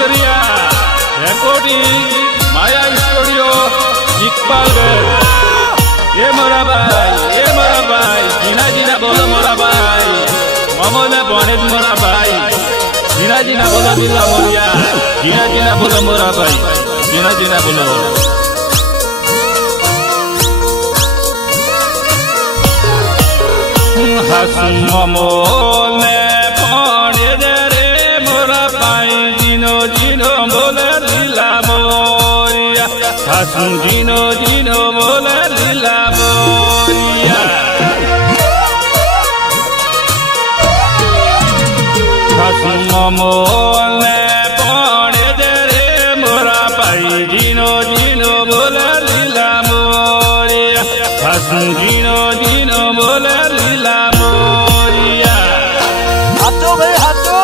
पोखरिया recording माया studio इकबालगंज। ये मोरा भाई जीना जीना बोलो मोरा भाई ममोने बनेद मोरा भाई जीना जीना बोलो दिला मोरिया जीना जीना बोलो मोरा भाई जीना जीना बोलो। हसन ममोने बनेद रे मोरा भाई जीनो जीनो बोले दिला मोरिया हसन जीनो जीनो बोले दिला मोरिया। हसन ममोने बनेद रे मोरा भाई जीनो जीनो बोले दिला मोरिया हसन जीनो जीनो बोले दिला मोरिया। हाथो भाई हाथो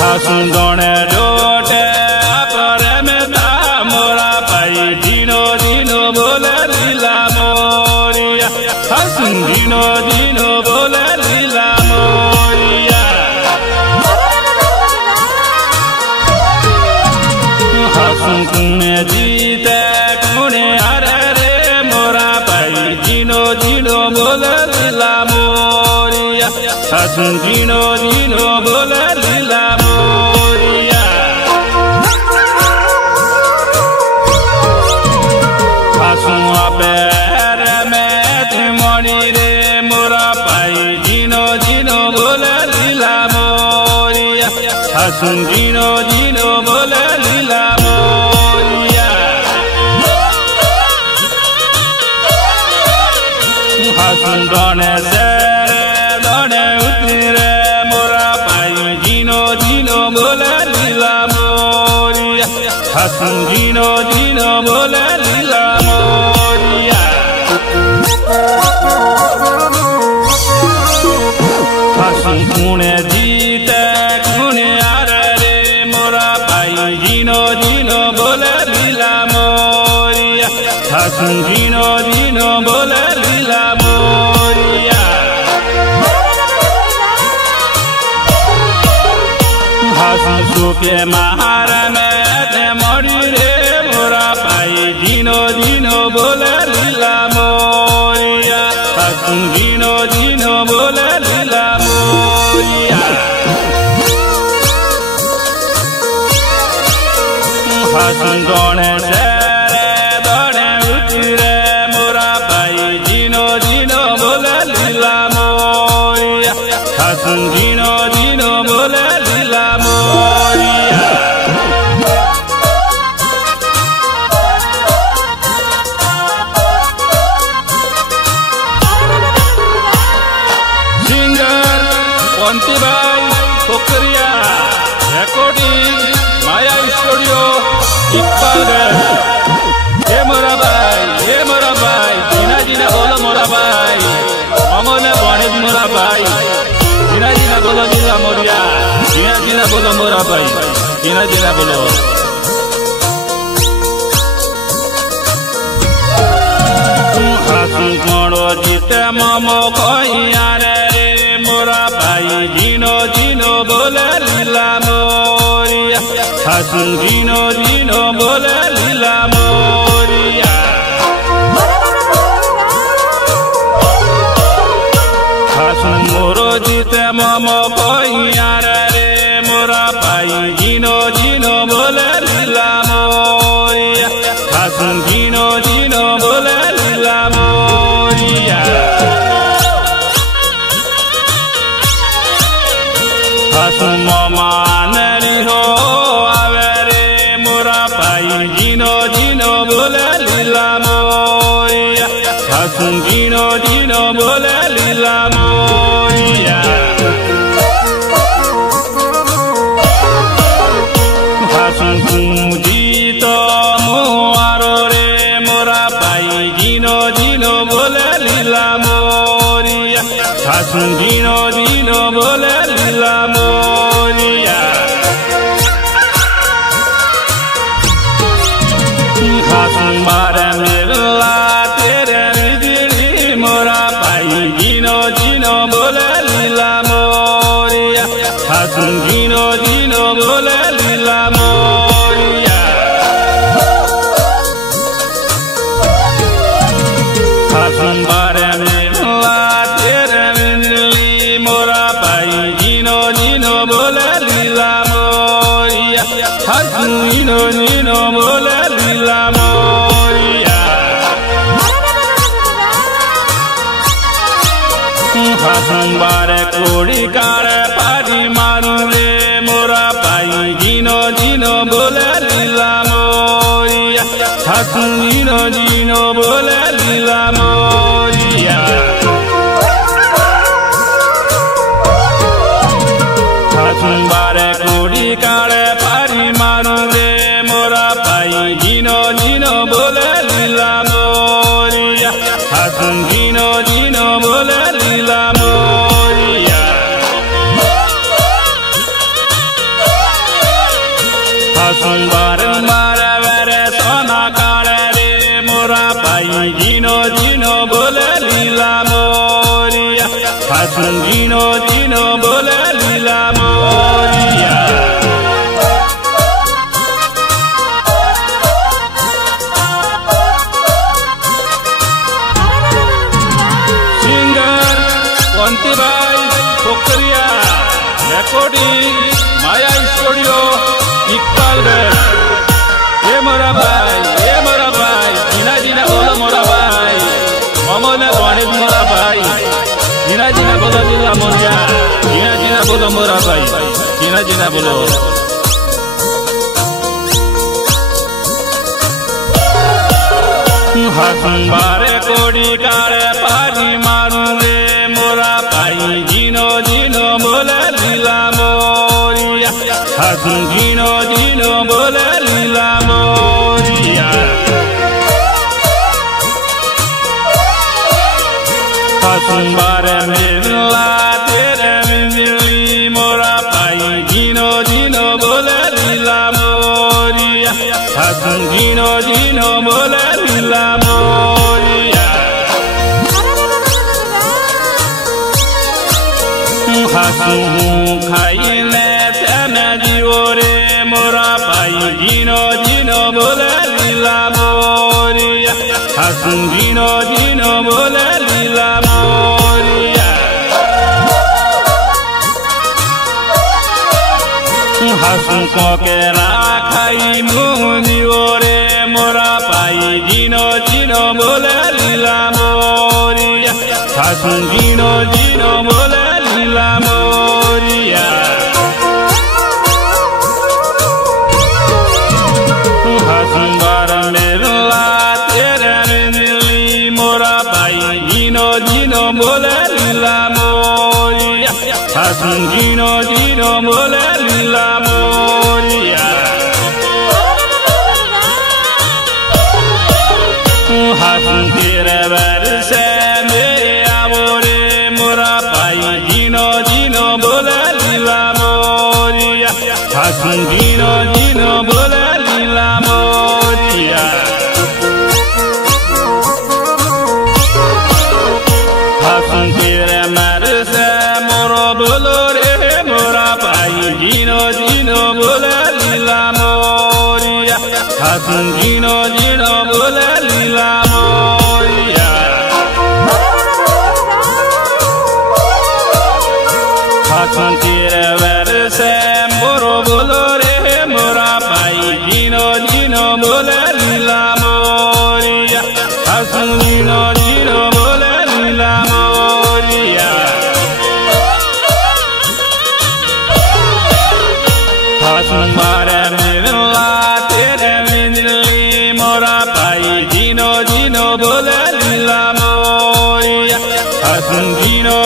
हसन दोने जोटे अपरे में ता मोरा भाई जीनो जीनो बोले दिला मोरिया हसन जीनो जीनो बोले दिला मोरिया। हसन कुने जीते कुने अरे रे मोरा भाई जीनो जीनो बोले दिला मोरिया हसन जीनो जीनो बोले दिला मोरिया। हसन पैर में मणि रे मोरा भाई जीनो जीनो बोले दिला मोरिया हसन जीनो जीनो बोले दिला मोरिया। हसन दोने से दोने उतरी रे मोरा भाई जीनो जीनो बोले दिला मोरिया हसन जीनो जीनो बोले दिला मोरिया। हसन कुने जीते कुने आरे रे मोरा भाई जीनो जीनो बोले दिला मोरिया हसन जीनो जीनो बोले दिला मोरिया। हसन सुके महार में मरी रे मोरा भाई जीनो जीनो बोले दिला मोरिया हसन जीनो जीनो बोले दिला मोरिया। हसन दोने से दोने उतरे मोरा भाई जीनो जीनो बोले दिला मोरिया हसन जीनो जीनो बोले दिला मोरिया। सिंगर पंती भाई पोखरिया रिकॉर्डिंग माया स्टूडियो इकबालगंज। ये मोरा भाई जीना जीना बोलो मोरा भाई ममोने बनेद मोरा भाई जीना जीना बोलो दिला मोरिया जीना जीना बोलो मोरा भाई जीना जीना बोलो। हसन कोणो जीते ममो कहिया रे मोरा भाई जीनो जीनो बोले दिला मोरिया हसन जीनो जीनो बोले दिला मोरिया। हसन मोरो जीते ममो कहिया रे मोरा भाई जीनो जीनो बोले दिला मोरिया हसन जीनो जीनो बोले दिला मोरिया। हसन ममानरी हो आवे रे मोरा भाई जीनो जीनो बोले दिला मोरिया हसन जीनो जीनो बोले दिला मोरिया। हसन जीतो मुआरो रे मोरा भाई जीनो जीनो बोले दिला मोरिया हसन जीनो जीनो बोले दिला मोरिया। हसन मारे मिला तेरे दिली मोरा भाई जीनो जीनो बोले दिला मोरिया हसन जीनो dino bole lila moria Hasun bare la tere li mora pai dino bole lila moria Hasun dino bole lila moria Hasun bare kodi kare pari maru le mora pai dino bole lila moria Hasun dino bole lila moria Hasun bare kodi kare pari maru le mora pai dino bole lila moria Hasun dino bole lila moria Hasun bare vere sona kare re mora pai dino bole lila moria Hasun dino bole lila moria Singer Wantibai Pokria Recording Maya Studio Iqbal Bed mora bai jina bolo mora bai mamone gणेश mora bai jina bolo lila moria jina bolo mora bai jina bolo Hasun bare kodi kare pari maru le mora pai dino bole lila moria Hasun dino bole lila moria Hasun bare la tere li mora pai dino bole lila moria Hasun dino bole lila moria Hasun khaile teme jiore mora pai dino bole lila moria Hasun dino bole lila moria Hasun kokera khai muni ore mora pai dino bole lila moria Hasun dino bole lila moria Hasun bara la tere li mora pai dino bole lila moria Hasun dino bole lila moria Hasun tere verse me amore mora pai dino bole lila moria Hasun dino bole lila moria Hasun tere marse moro bolore mora pai dino bole lila moria Hasun dino bole lila moria Hasun tere verse moro bolore mora pai dino bole lila moria Hasun dino bole lila moria Hasun bare la tere li mora pai dino bole lila moria Hasun dino